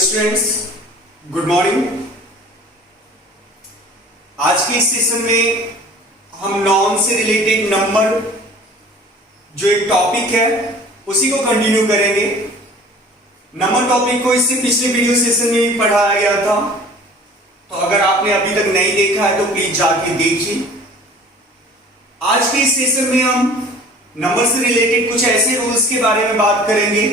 Students, good morning. आज के इस सेशन में हम नॉन से रिलेटेड नंबर जो एक टॉपिक है उसी को कंटिन्यू करेंगे। नंबर टॉपिक को इससे पिछले वीडियो सेशन में भी पढ़ाया गया था, तो अगर आपने अभी तक नहीं देखा है तो प्लीज जाके देखिए। आज के इस सेशन में हम नंबर से रिलेटेड कुछ ऐसे रूल्स के बारे में बात करेंगे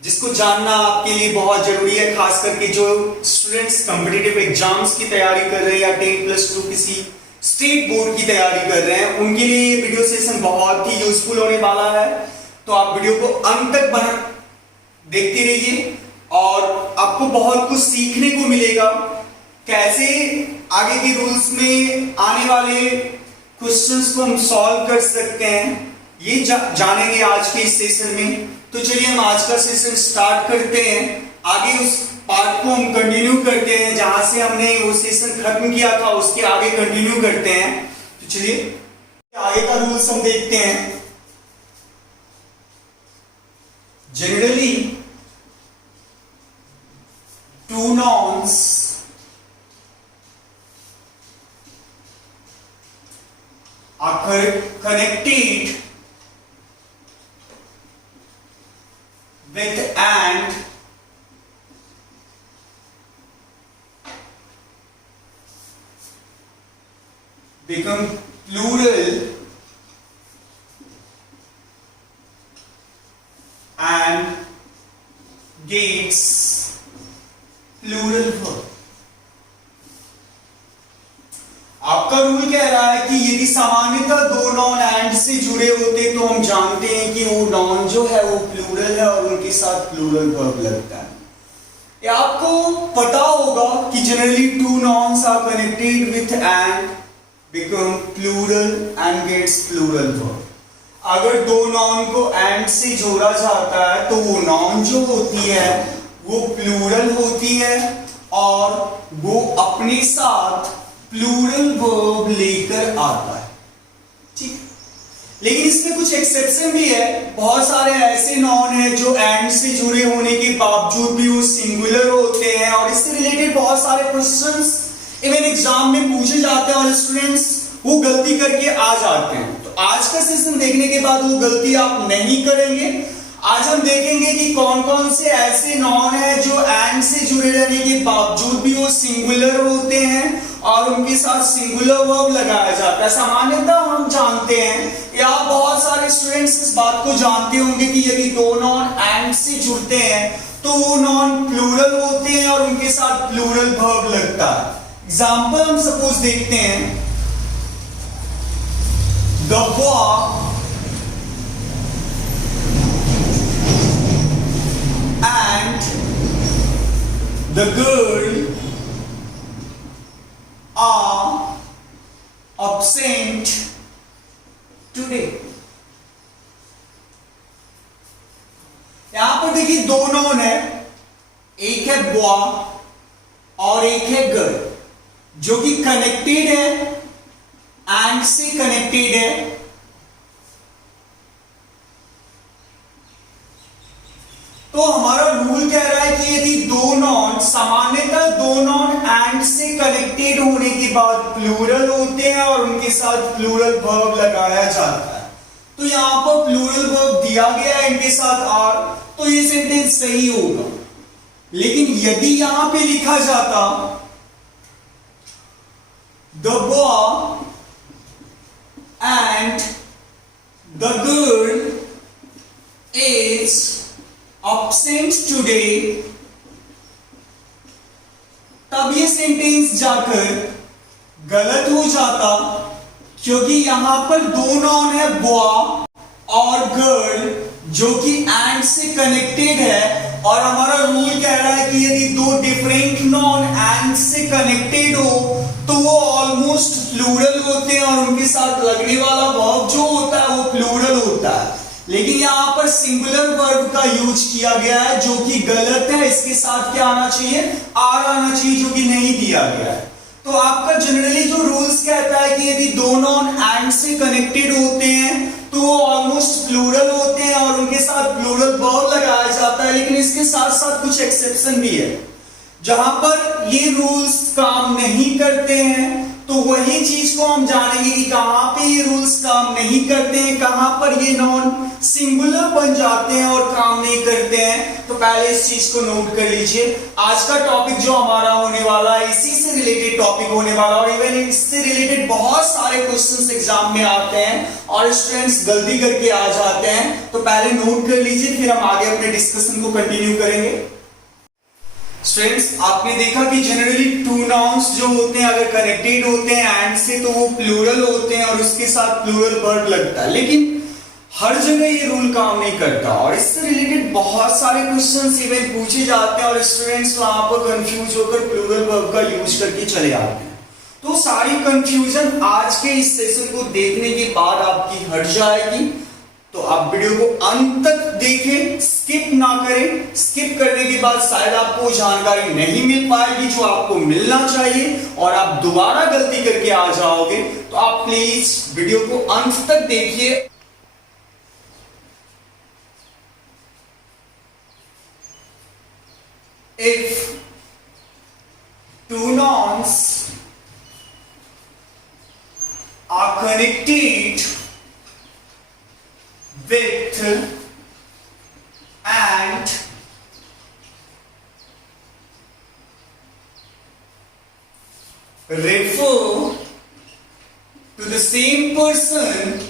जिसको जानना आपके लिए बहुत जरूरी है, खास करके जो स्टूडेंट्स कॉम्पिटिटिव एग्जाम्स की तैयारी कर रहे हैं या 10+2 किसी स्टेट बोर्ड की तैयारी कर रहे हैं, उनके लिए ये वीडियो सेशन बहुत ही यूजफुल होने वाला है। तो आप वीडियो को अंत तक देखते रहिए और आपको बहुत कुछ सीखने को मिलेगा। कैसे आगे के रूल्स में आने वाले क्वेश्चंस को हम सॉल्व कर सकते हैं, ये जानेंगे आज के इस सेशन में। तो चलिए हम आज का सेशन स्टार्ट करते हैं। आगे उस पार्ट को हम कंटिन्यू करते हैं जहां से हमने वो सेशन खत्म किया था, उसके आगे कंटिन्यू करते हैं। तो चलिए आगे का रूल्स हम देखते हैं। Generally two nouns are connected with and become plural and gets plural verb। आपका रूल कह रहा है कि यदि सामान्यतः दो नॉन एंड से जुड़े होते तो हम जानते हैं कि वो नॉन जो है वो प्लूरल है और उनके साथ प्लूरल वर्ब लगता है। ये आपको पता होगा कि generally two nouns are connected with and become plural and gets plural verb. अगर दो नॉन को एंड से जोड़ा जाता है तो वो नॉन जो होती है वो प्लूरल होती है और वो अपने साथ प्लूरल वर्ब लेकर आता है, ठीक। लेकिन इसमें कुछ एक्सेप्शन भी है। बहुत सारे ऐसे नॉन हैं जो एंड से जुड़े होने के बावजूद भी वो सिंगुलर होते हैं और इससे रिलेटेड बहुत सारे क्वेश्चंस इवन एग्जाम में पूछे जाते हैं और स्टूडेंट्स वो गलती करके आ जाते हैं। तो आज का सेशन देखने के बाद वो गलती आप नहीं करेंगे। आज हम देखेंगे कि कौन कौन से ऐसे नॉन है जो एंड से जुड़े रहने के बावजूद भी वो सिंगुलर होते हैं और उनके साथ सिंगुलर वर्ब लगाया जाता है। सामान्यतः हम जानते हैं या बहुत सारे स्टूडेंट्स इस बात को जानते होंगे कि यदि दो नॉन एंड से जुड़ते हैं तो वो नॉन प्लूरल होते हैं और उनके साथ प्लूरल वर्ब लगता है। एग्जाम्पल हम सपोज देखते हैं, the boy and the girl are absent today। यहां पर देखिए दो नॉन है, एक है बॉय और एक है गर्ल जो कि कनेक्टेड है, एंड से कनेक्टेड है। तो हमारा रूल कह रहा है कि यदि दो नॉन सामान्यतः दो नॉन एंड से कनेक्टेड होने के बाद प्लूरल होते हैं और उनके साथ प्लूरल वर्ब लगाया जाता है। तो यहां पर प्लूरल वर्ब दिया गया है इनके साथ आर, तो ये सेंटेंस सही होगा। लेकिन यदि यहां पे लिखा जाता the boy and the girl is absent today, तब ये सेंटेंस जाकर गलत हो जाता, क्योंकि यहां पर दो नॉन है बॉय और गर्ल जो कि एंड से कनेक्टेड है और हमारा रूल कह रहा है कि यदि दो डिफरेंट नॉन एंड से कनेक्टेड हो तो वो ऑलमोस्ट प्लूरल होते हैं और उनके साथ लगने वाला वर्ब जो होता है वो प्लूरल होता है। लेकिन यहां पर सिंगुलर वर्ब का यूज किया गया है जो कि गलत है। इसके साथ क्या आना चाहिए, आर आना चाहिए, जो कि नहीं दिया गया है। तो आपका जनरली जो रूल्स कहता है कि यदि दो नॉन एंड से कनेक्टेड होते हैं तो वो ऑलमोस्ट प्लूरल होते हैं और उनके साथ प्लूरल वर्ब लगाया जाता है, लेकिन इसके साथ साथ कुछ एक्सेप्शन भी है। जहां पर ये रूल्स काम नहीं करते हैं तो वही चीज को हम जानेंगे कि कहां पे ये रूल्स काम नहीं करते हैं, कहां पर ये नॉन सिंगुलर बन जाते हैं और काम नहीं करते हैं। तो पहले इस चीज को नोट कर लीजिए। आज का टॉपिक जो हमारा होने वाला है इसी से रिलेटेड टॉपिक होने वाला, और इवन इससे रिलेटेड बहुत सारे क्वेश्चंस एग्जाम में आते हैं और स्टूडेंट्स गलती करके आ जाते हैं। तो पहले नोट कर लीजिए, फिर हम आगे अपने डिस्कशन को कंटिन्यू करेंगे। स्टूडेंट्स, आपने देखा कि जनरली टू नाउन्स जो होते हैं अगर कनेक्टेड होते हैं एंड से तो वो प्लूरल होते हैं और उसके साथ प्लूरल वर्ब लगता है, लेकिन हर जगह ये रूल काम नहीं करता और इससे रिलेटेड बहुत सारे क्वेश्चंस इवन पूछे जाते हैं और स्टूडेंट्स वहां पर कंफ्यूज होकर प्लूरल वर्ब का यूज करके चले आते हैं। तो सारी कंफ्यूजन आज के इस सेशन को देखने के बाद आपकी हट जाएगी। तो आप वीडियो को अंत तक देखें, स्किप ना करें। स्किप करने के बाद शायद आपको जानकारी नहीं मिल पाएगी जो आपको मिलना चाहिए और आप दोबारा गलती करके आ जाओगे। तो आप प्लीज वीडियो को अंत तक देखिए। If two nouns are connected with and refer to the same person,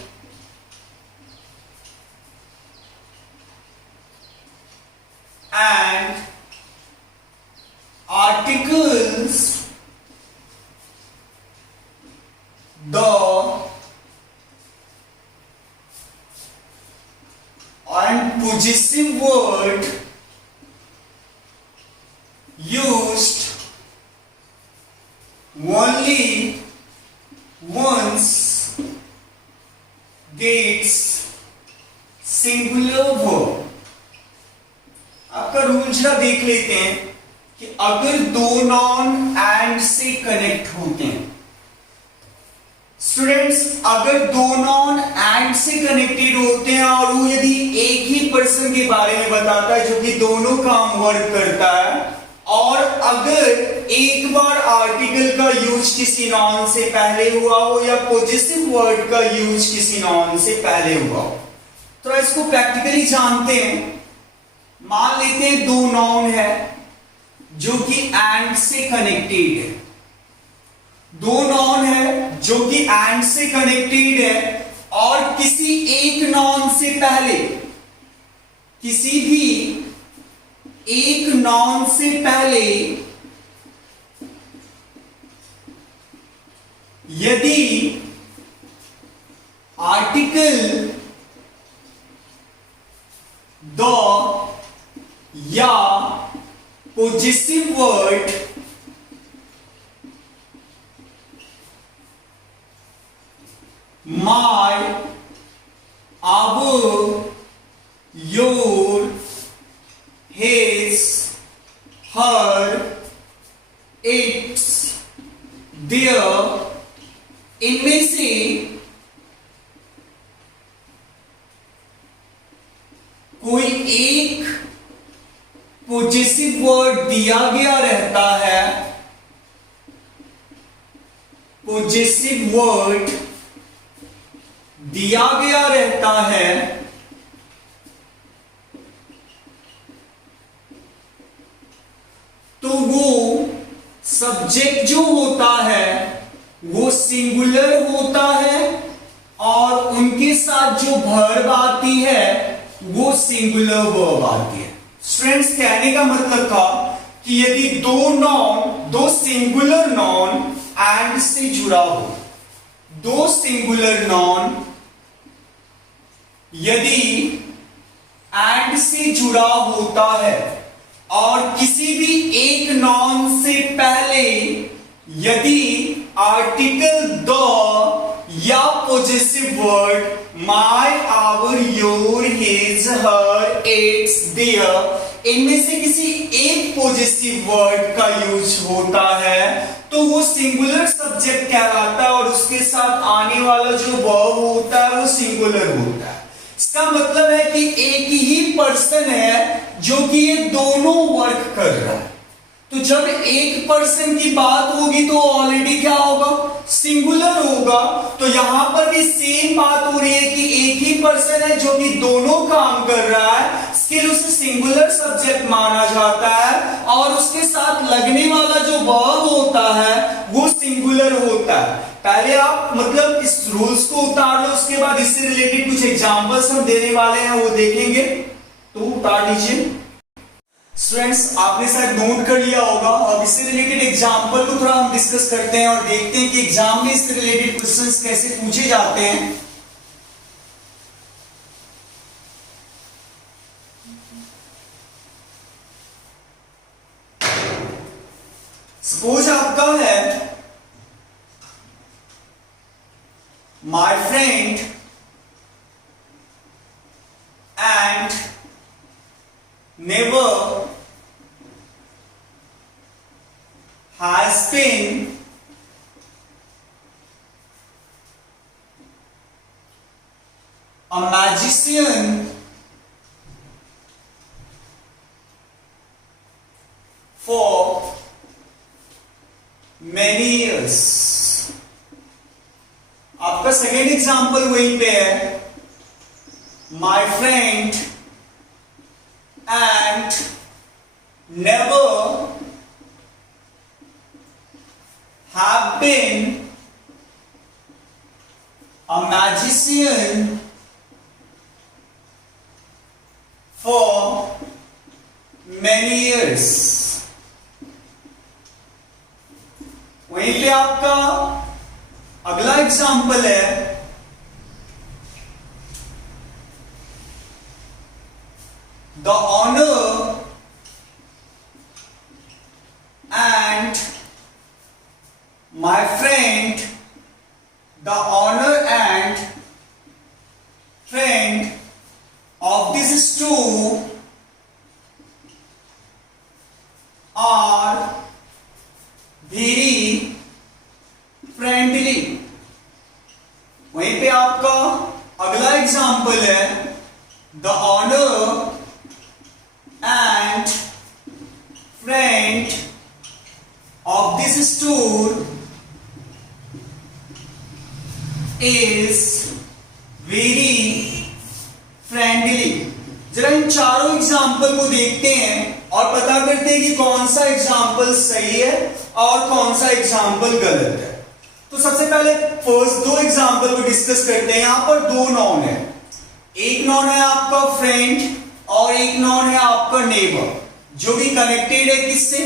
and articles the and possessive word used only once gets singular verb। आपका रूल जरा देख लेते हैं कि अगर दो नॉन एंड से कनेक्ट होते हैं, स्टूडेंट्स अगर दो नॉन एंड से कनेक्टेड होते हैं और वो यदि एक ही पर्सन के बारे में बताता है जो कि दोनों काम वर्क करता है, और अगर एक बार आर्टिकल का यूज किसी नॉन से पहले हुआ हो या पॉजिटिव वर्ड का यूज किसी नॉन से पहले हुआ हो, तो इसको प्रैक्टिकली जानते हैं। मान लेते हैं दो नॉन है जो कि एंड से कनेक्टेड है, दो नॉन है जो कि एंड से कनेक्टेड है और किसी एक नॉन से पहले, किसी भी एक नॉन से पहले यदि आर्टिकल द या possessive word my, our, your, his, her, its, their, इनमें से कोई एक पॉजिटिव वर्ड दिया गया रहता है, पॉजिटिव वर्ड दिया गया रहता है, तो वो सब्जेक्ट जो होता है वो सिंगुलर होता है और उनके साथ जो वर्ब आती है वो सिंगुलर वर्ब आती है। स्टूडेंट्स, कहने का मतलब था कि यदि दो सिंगुलर नॉन एंड से जुड़ा हो, दो सिंगुलर नॉन यदि एंड से जुड़ा होता है और किसी भी एक नॉन से पहले यदि आर्टिकल द या positive word my, our, your, his, her, its, their इनमें से किसी एक पॉजिटिव वर्ड का यूज होता है तो वो सिंगुलर सब्जेक्ट कहलाता है और उसके साथ आने वाला जो वर्ब होता है वो सिंगुलर होता है। इसका मतलब है कि एक ही पर्सन है जो कि ये दोनों वर्क कर रहा है। तो जब एक पर्सन की बात होगी तो ऑलरेडी क्या होगा, सिंगुलर होगा। तो यहां पर भी सेम बात हो रही है कि एक ही पर्सन है जो कि दोनों काम कर रहा है, स्टिल उसे सिंगुलर सब्जेक्ट माना जाता है और उसके साथ लगने वाला जो वर्ब होता है वो सिंगुलर होता है। पहले आप मतलब इस रूल्स को उतार लो, उसके बाद इससे रिलेटेड कुछ एग्जांपल्स हम देने वाले हैं वो देखेंगे, तो उतार लीजिए। स्टूडेंट्स आपने शायद नोट कर लिया होगा। अब इससे रिलेटेड एग्जांपल को थोड़ा हम डिस्कस करते हैं और देखते हैं कि एग्जाम में इससे रिलेटेड क्वेश्चंस कैसे पूछे जाते हैं। सपोज आपका है my friend and never has been a magician for many years। आपका सेकेंड एग्जाम्पल वहीं पे है, my friend and never have been a magician for many years। वहीं पे आपका अगला एग्जाम्पल है, the honor and my friend, the honor and friend of these two are very friendly। वहीं पे आपका अगला एग्जाम्पल है, the honor and friend of this store is very friendly। जरा इन चारों एग्जाम्पल को देखते हैं और पता करते हैं कि कौन सा एग्जाम्पल सही है और कौन सा एग्जाम्पल गलत है। तो सबसे पहले फर्स्ट दो एग्जाम्पल को डिस्कस करते हैं। यहां पर दो नॉन है, एक नॉन है आपका फ्रेंड और एक नॉन है आपका नेबर, जो कि कनेक्टेड है किससे,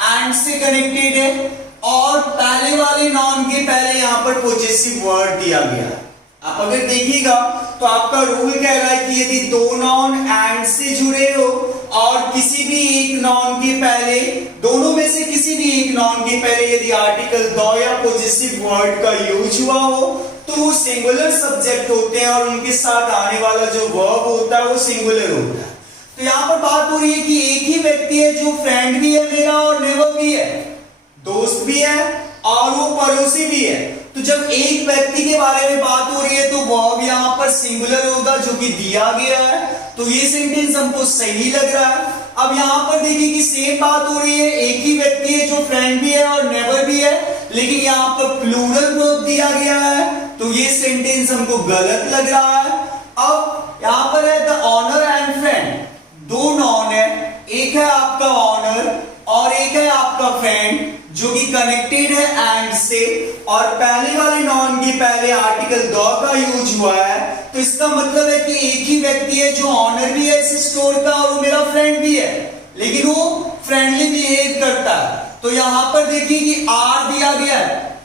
एंड से कनेक्टेड है। और पहले वाले नॉन के पहले यहां पर पॉजेसिव वर्ड दिया गया है। आप अगर देखिएगा तो आपका रूल कह रहा है कि यदि दो नॉन एंड से जुड़े हो और किसी भी एक नॉन के पहले, दोनों में से किसी भी एक नॉन के पहले यदि आर्टिकल द या पॉजेसिव वर्ड का यूज हुआ हो तो वो सिंगुलर सब्जेक्ट होते हैं और उनके साथ आने वाला जो वर्ब होता है वो सिंगुलर होता है। तो यहां पर बात हो रही है कि एक ही व्यक्ति है जो फ्रेंड भी है मेरा और नेबर भी है, दोस्त भी है और वो पड़ोसी भी है। तो जब एक व्यक्ति के बारे में बात हो रही है तो वर्ब यहां पर सिंगुलर होगा जो कि दिया गया है। तो ये सेंटेंस हमको सही लग रहा है। अब यहां पर देखिए कि सेम बात हो रही है, एक ही व्यक्ति है जो फ्रेंड भी है और नेबर भी है, लेकिन यहां पर प्लूरल वर्ब दिया गया है, तो ये सेंटेंस हमको गलत लग रहा है। अब यहां पर है द ऑनर एंड फ्रेंड, दो नॉन है, एक है आपका ऑनर और एक है आपका फ्रेंड जो कि कनेक्टेड है एंड से, और पहले वाले नॉन के पहले आर्टिकल द का यूज हुआ है। तो इसका मतलब है कि एक ही व्यक्ति है जो ऑनर भी है इस स्टोर का और वो मेरा फ्रेंड भी है, लेकिन वो फ्रेंडली बिहेव करता है। तो यहां पर देखिए कि आर दिया गया है,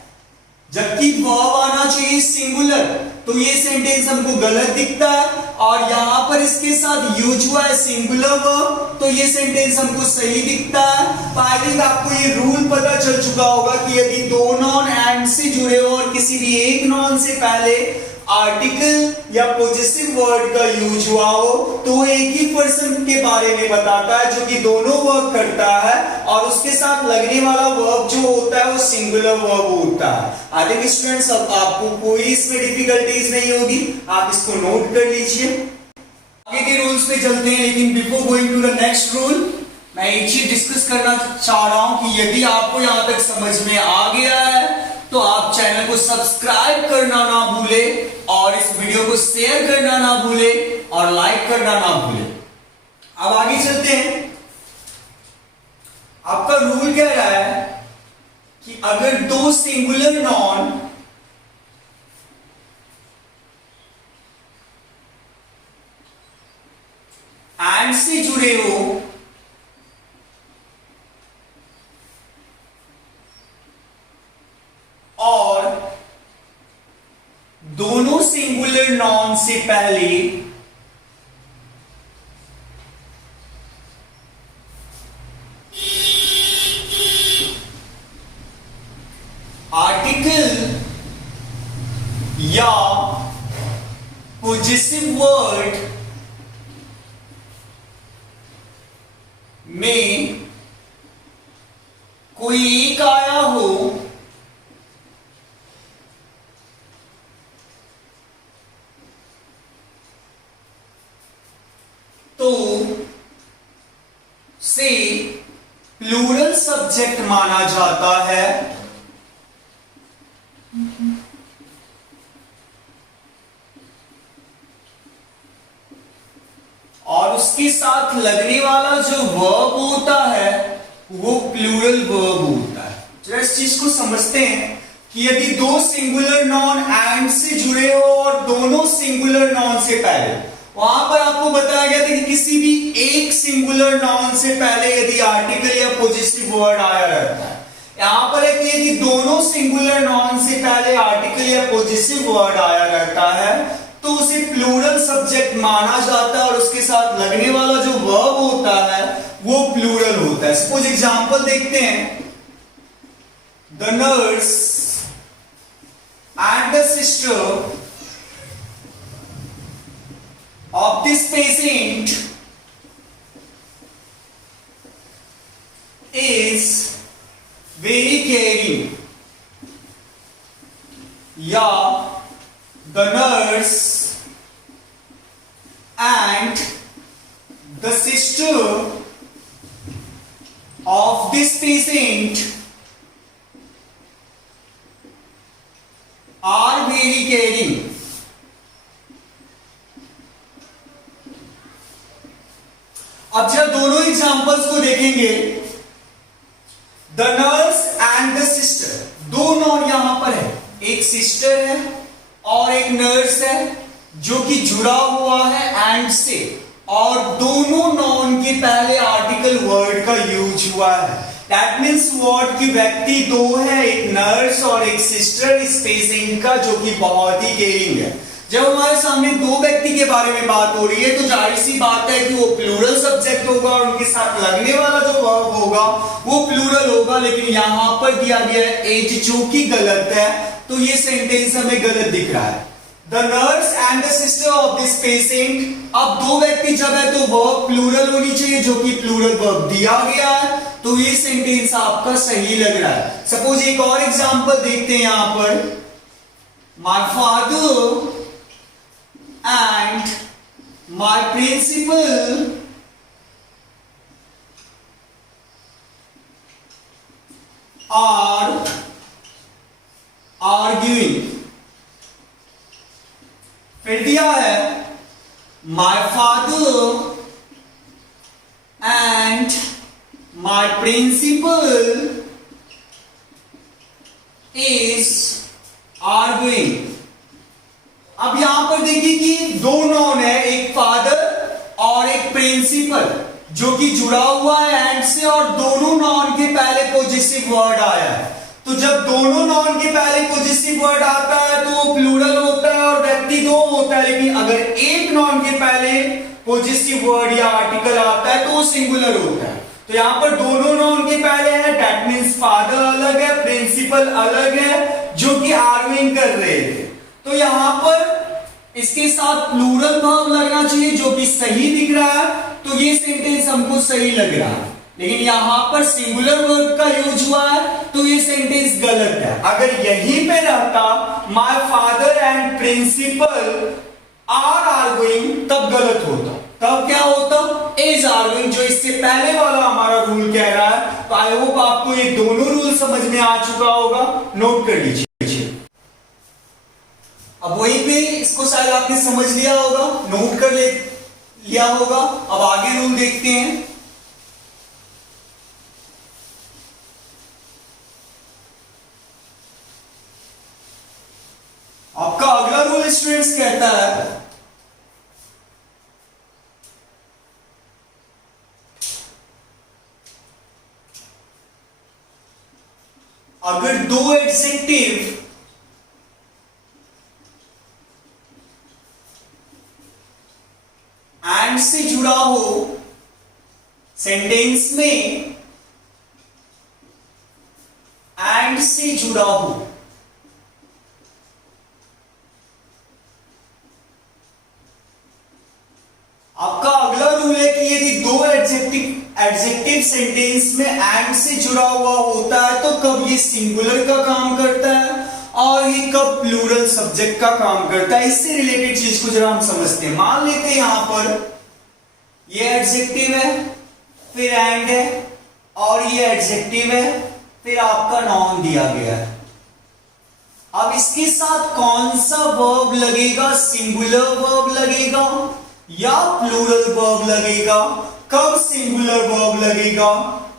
जबकि वर्ब आना चाहिए सिंगुलर, तो ये सेंटेंस हमको गलत दिखता है। और यहां पर इसके साथ यूज हुआ है सिंगुलर वर्ब, तो ये सेंटेंस हमको सही दिखता है। तो आई थिंक आपको ये रूल पता चल चुका होगा कि यदि दो नॉन एंड से जुड़े हो और किसी भी एक नॉन से पहले आर्टिकल या पोजेसिव वर्ड का यूज हुआ हो, तो वो एक ही पर्सन के बारे में बताता है जो कि दोनों वर्क करता है, और उसके साथ लगने वाला वर्ब जो होता है वो सिंगुलर वर्ब होता है। आई थिंक स्टूडेंट्स अब आपको कोई इसमें डिफिकल्टीज नहीं होगी, आप इसको नोट कर लीजिए। आगे के रूल्स पे चलते हैं, लेकिन before going to the next rule मैं एक चीज डिस्कस करना चाह रहा हूं कि यदि आपको यहां तक समझ में आ गया है तो आप चैनल को सब्सक्राइब करना ना भूले, और इस वीडियो को शेयर करना ना भूले, और लाइक करना ना भूले। अब आगे चलते हैं। आपका रूल कह रहा है कि अगर दो सिंगुलर नॉन एंड से जुड़े हो और दोनों सिंगुलर नॉन से पहले आर्टिकल या पोजेसिव वर्ड में कोई एक आया हो तो से प्लूरल सब्जेक्ट माना जाता है, और उसके साथ लगने वाला जो वर्ब होता है वो प्लूरल वर्ब होता है। चलो इस चीज को समझते हैं कि यदि दो सिंगुलर नॉन एंड से जुड़े हो और दोनों सिंगुलर नॉन से पहले, वहां पर आपको बताया गया था कि किसी भी एक सिंगुलर नॉन से पहले यदि आर्टिकल या पोजेसिव वर्ड आया रहता है, यहां पर एक ये कि दोनों सिंगुलर नॉन से पहले आर्टिकल या पोजेसिव वर्ड आया रहता है तो उसे प्लूरल सब्जेक्ट माना जाता है, और उसके साथ लगने वाला जो वर्ब होता है वो प्लूरल होता है। सपोज एग्जांपल देखते हैं, the nurse and the sister of this patient is very caring, या the nurse and the sister of this patient are very caring। अब जब दोनों एग्जांपल्स को देखेंगे, the nurse and the sister, दो नॉन यहां पर है, एक सिस्टर है और एक नर्स है जो कि जुड़ा हुआ है एंड से, और दोनों नॉन के पहले आर्टिकल वर्ड का यूज हुआ है। दैट मीन्स व्हाट कि व्यक्ति दो है, एक नर्स और एक सिस्टर इस पेशेंट का, जो कि बहुत ही केयरिंग है। जब हमारे सामने दो व्यक्ति के बारे में बात हो रही है तो जाहिर सी बात है कि वो प्लूरल सब्जेक्ट होगा और उनके साथ लगने वाला जो वर्ब होगा वो प्लूरल होगा, लेकिन यहां पर दिया गया है एज जो कि गलत है, तो ये सेंटेंस हमें गलत दिख रहा है। The nurse and the sister of this patient, अब दो व्यक्ति जब है तो वर्ब प्लूरल होनी चाहिए, जो कि प्लूरल वर्ब दिया गया है, तो ये सेंटेंस आपका सही लग रहा है। सपोज एक और एग्जांपल देखते हैं यहां पर, my father and my principal are arguing। फिर दिया है my father and my principal is arguing। अब यहां पर देखिए कि दो नॉन है, एक फादर और एक प्रिंसिपल, जो कि जुड़ा हुआ है एंड से, और दोनों नॉन के पहले पॉजिटिव वर्ड आया है, तो जब दोनों नॉन के पहले पॉजिटिव वर्ड आता है तो वो प्लूरल होता है और व्यक्ति दो होता है, लेकिन अगर एक नॉन के पहले पॉजिटिव वर्ड या आर्टिकल आता है तो वो सिंगुलर होता है। तो यहां पर दोनों नॉन के पहले है, दैट मींस फादर अलग है, प्रिंसिपल अलग है, जो कि आर्ग्यूइंग कर रहे थे। तो यहां पर इसके साथ प्लूरल वर्ब लगना चाहिए, जो कि सही दिख रहा है, तो ये सेंटेंस हमको सही लग रहा है। लेकिन यहां पर सिंगुलर वर्ब का यूज हुआ है तो ये सेंटेंस गलत है। अगर यहीं पे रहता my father and principal are arguing, तब गलत होता। तब क्या होता? इज आर्गुइंग, जो इससे पहले वाला हमारा रूल कह रहा है। तो आई होप आपको ये दोनों रूल समझ में आ चुका होगा, नोट कर लीजिए। अब वहीं पे इसको शायद आपने समझ लिया होगा, नोट कर लिया होगा। अब आगे रूल देखते हैं। आपका अगला रूल स्टूडेंट्स कहता है अगर दो एडजेक्टिव एंड से जुड़ा हो सेंटेंस में, एंड से जुड़ा हो, आपका अगला रूल है कि यदि दो एडजेक्टिव सेंटेंस में एंड से जुड़ा हुआ होता है तो कब ये सिंगुलर का काम करता है और ये कब प्लूरल सब्जेक्ट का काम करता है। इससे रिलेटेड चीज को जरा हम समझते हैं। मान लेते हैं यहां पर ये एडजेक्टिव है, फिर एंड है, और ये एडजेक्टिव है, फिर आपका नाउन दिया गया है। अब इसके साथ कौन सा वर्ब लगेगा? सिंगुलर वर्ब लगेगा या प्लूरल वर्ब लगेगा? कब सिंगुलर वर्ब लगेगा,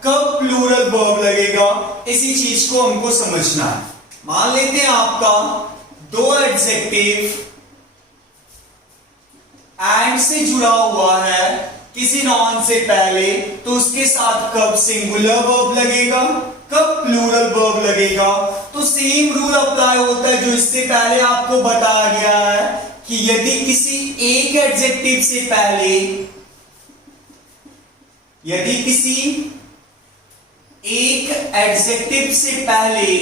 कब प्लूरल वर्ब लगेगा, इसी चीज को हमको समझना है। मान लेते हैं आपका दो एडजेक्टिव एंड से जुड़ा हुआ है किसी नॉन से पहले, तो उसके साथ कब सिंगुलर वर्ब लगेगा, कब प्लूरल वर्ब लगेगा। तो सेम रूल अप्लाई होता है जो इससे पहले आपको बताया गया है कि यदि किसी एक एडजेक्टिव से पहले, यदि किसी एक एडजेक्टिव से पहले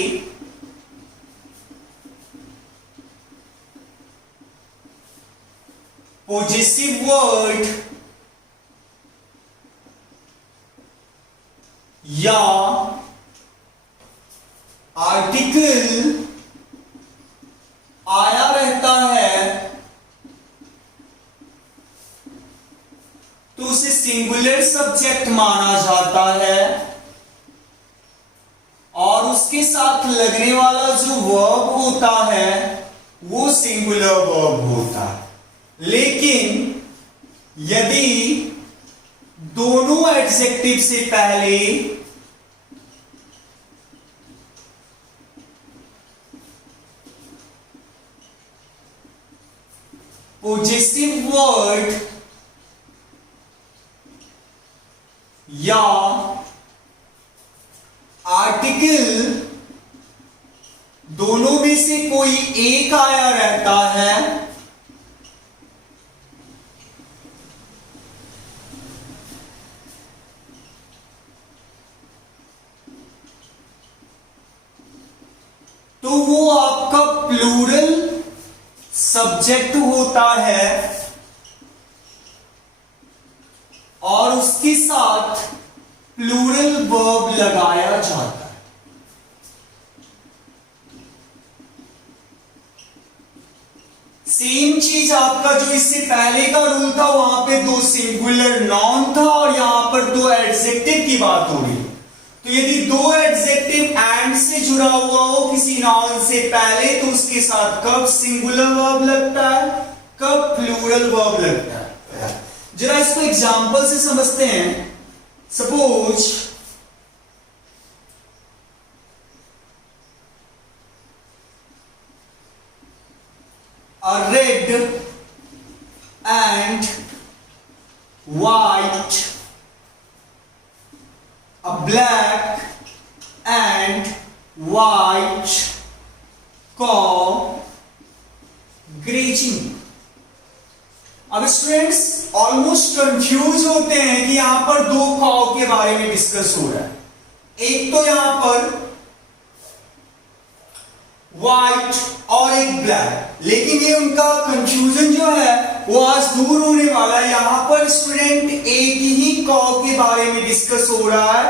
पॉजिटिव वर्ड या आर्टिकल आया रहता है तो उसे सिंगुलर सब्जेक्ट माना जाता है और उसके साथ लगने वाला जो वर्ब होता है वो सिंगुलर वर्ब होता है। लेकिन यदि दोनों एडजेक्टिव से पहले पॉजिटिव वर्ड या आर्टिकल दोनों में से कोई एक आया रहता है तो वो आपका प्लूरल सब्जेक्ट होता है और उसके साथ प्लूरल वर्ब लगाया जाता है। सेम चीज आपका जो इससे पहले का रूल था, वहां पे दो सिंगुलर नाउन था और यहां पर दो एडजेक्टिव की बात हो रही है। तो यदि दो एडजेक्टिव एंड से जुड़ा हुआ हो किसी नाउन से पहले, तो उसके साथ कब सिंगुलर वर्ब लगता है, कब प्लूरल वर्ब लगता है। जरा इसको एग्जांपल से समझते हैं। Suppose a red and white, a black and white cow grazing। अब स्टूडेंट्स ऑलमोस्ट कंफ्यूज होते हैं कि यहां पर दो कॉ के बारे में डिस्कस हो रहा है। एक तो यहां पर व्हाइट और एक ब्लैक, लेकिन ये उनका कंफ्यूजन जो है वो आज दूर होने वाला है। यहां पर स्टूडेंट एक ही कॉ के बारे में डिस्कस हो रहा है,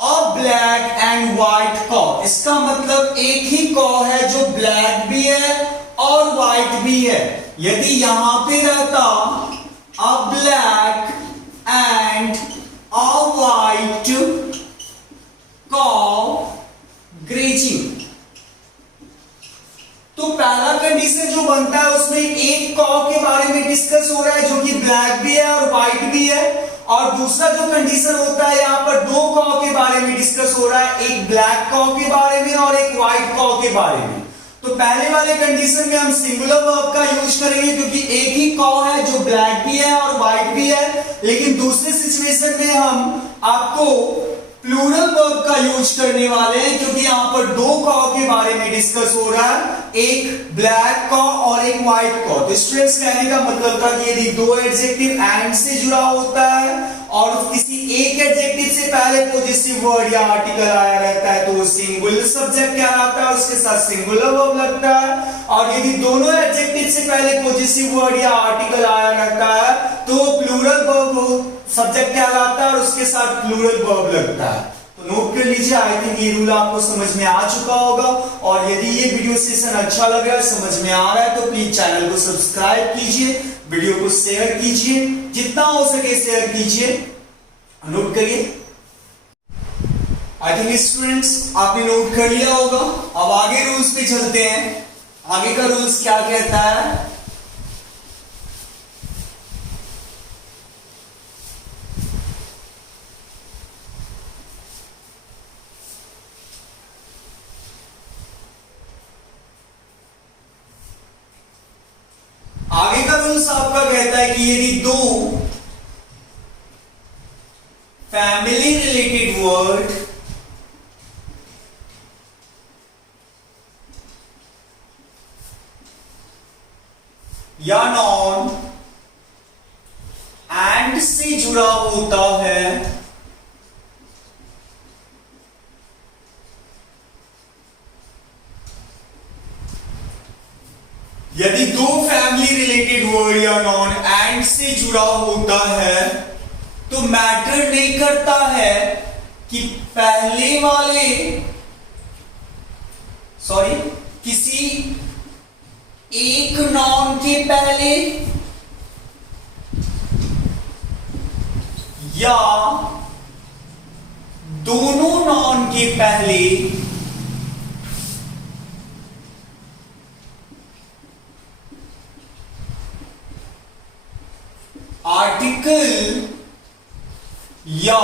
अ ब्लैक एंड व्हाइट कॉ। इसका मतलब एक ही कॉ है जो ब्लैक भी है और व्हाइट भी है। यदि यहां पे रहता अ ब्लैक एंड अ व्हाइट कॉ ग्रेजिंग, तो पहला कंडीशन जो बनता है उसमें एक कॉ के बारे में डिस्कस हो रहा है जो कि ब्लैक भी है और व्हाइट भी है, और दूसरा जो कंडीशन होता है यहां पर दो कॉ के बारे में डिस्कस हो रहा है, एक ब्लैक कॉ के बारे में और एक व्हाइट कॉ के बारे में। तो पहले वाले कंडीशन में हम सिंगुलर वर्ब का यूज करेंगे क्योंकि एक ही कॉ है जो ब्लैक भी है और व्हाइट भी है, लेकिन दूसरे सिचुएशन में हम आपको प्लूरल वर्ब का यूज करने वाले हैं क्योंकि यहां पर दो कॉ के बारे में डिस्कस हो रहा है, एक ब्लैक कॉ और एक व्हाइट कॉ। तो स्टूडेंट्स कहने का मतलब था कि यदि दो एडजेक्टिव एंड से जुड़ा होता है और किसी एक एडजेक्टिव से पहले पॉजिटिव वर्ड या आर्टिकल आया रहता है तो वो सिंगुलर सब्जेक्ट कहलाता है, उसके साथ सिंगुलर वर्ब लगता है। और यदि दोनों एडजेक्टिव से पहले पॉजिटिव वर्ड या आर्टिकल आया रहता है तो वो प्लूरल वर्ब सब्जेक्ट कहलाता है और उसके साथ प्लूरल वर्ब लगता है। तो नोट कर लीजिए, आई थिंक ये रूल आपको समझ में आ चुका होगा। और यदि ये वीडियो सेशन अच्छा लग रहा है, समझ में आ रहा है, तो प्लीज चैनल को सब्सक्राइब कीजिए, वीडियो को शेयर कीजिए, जितना हो सके शेयर कीजिए। नोट करिए। आई थिंक स्टूडेंट्स आपने नोट कर लिया होगा। अब आगे रूल्स पे चलते हैं। आगे का रूल्स क्या कहता है? आगे का रूल्स आपका कहता है कि यदि दो फैमिली रिलेटेड वर्ड या नॉन एंड से जुड़ा होता है यदि दो फैमिली रिलेटेड वर्ड या नॉन एंड से जुड़ा होता है तो मैटर नहीं करता है कि पहले वाले किसी एक नॉन के पहले या दोनों नॉन के पहले आर्टिकल या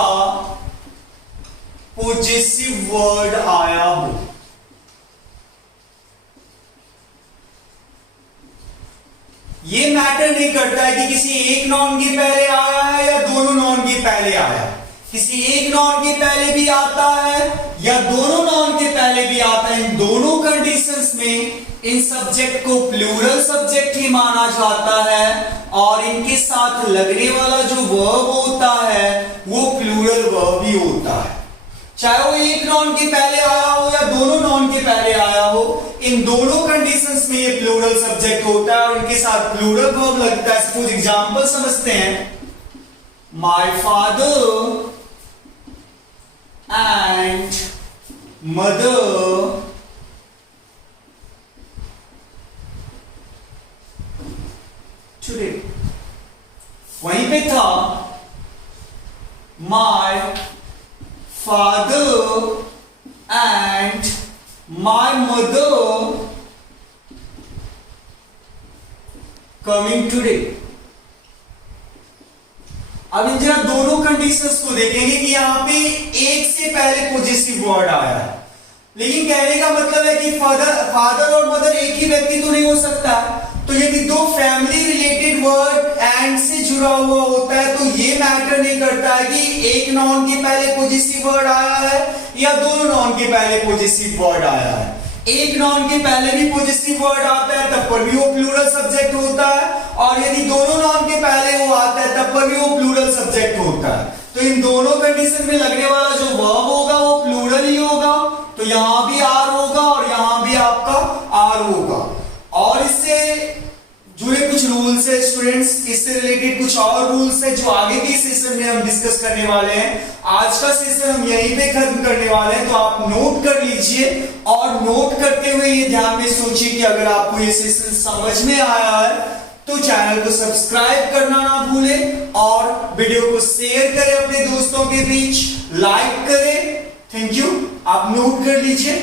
पॉजेसिव वर्ड आया हो। ये मैटर नहीं करता है कि किसी एक नॉन के पहले आया है या दोनों नॉन के पहले आया है। किसी एक नॉन के पहले भी आता है या दोनों नॉन के पहले भी आता है। इन दोनों कंडीशंस में इन सब्जेक्ट को प्लूरल सब्जेक्ट ही माना जाता है और इनके साथ लगने वाला जो वर्ब होता है वो प्लूरल वर्ब ही होता है। चाहे वो एक नॉन के पहले आया हो या दोनों नॉन के पहले आया हो, इन दोनों कंडीशंस में ये प्लूरल सब्जेक्ट होता है और इनके साथ प्लूरल वर्ब लगता है। सपोज एग्जांपल समझते हैं। My father and mother today. वहीं पे था my father and my mother coming today. अब इन जरा दोनों कंडीशंस को देखेंगे कि यहां पे एक से पहले पॉजिटिव वर्ड आया है, लेकिन कहने का मतलब है कि फादर और मदर एक ही व्यक्ति तो नहीं हो सकता। तो यदि दो फैमिली रिलेटेड वर्ड एंड से जुड़ा हुआ होता है तो ये मैटर नहीं करता है कि एक नॉन के पहले पॉजिटिव वर्ड आया है या दोनों नॉन के पहले पॉजिटिव वर्ड आया है। एक नॉन के पहले भी पॉजिटिव वर्ड आता है तब पर भी वो प्लूरल सब्जेक्ट होता है, और यदि दोनों नॉन के पहले वो आता है तब पर भी वो प्लूरल सब्जेक्ट होता है। तो इन दोनों कंडीशन में लगने वाला जो वर्ब होगा वो प्लूरल ही होगा। तो यहां भी आर होगा और यहां भी आपका आर होगा। और इससे जुड़े कुछ रूल्स है स्टूडेंट्स, इससे रिलेटेड कुछ और रूल्स है जो आगे के सेशन में हम डिस्कस करने वाले हैं। आज का सेशन हम यहीं पे खत्म करने वाले हैं, तो आप नोट कर लीजिए और नोट करते हुए ये ध्यान में सोचिए कि अगर आपको ये सेशन समझ में आया है तो चैनल को सब्सक्राइब करना ना भूलें और वीडियो को शेयर करें अपने दोस्तों के बीच, लाइक करें। Thank you. आप नोट कर लीजिए।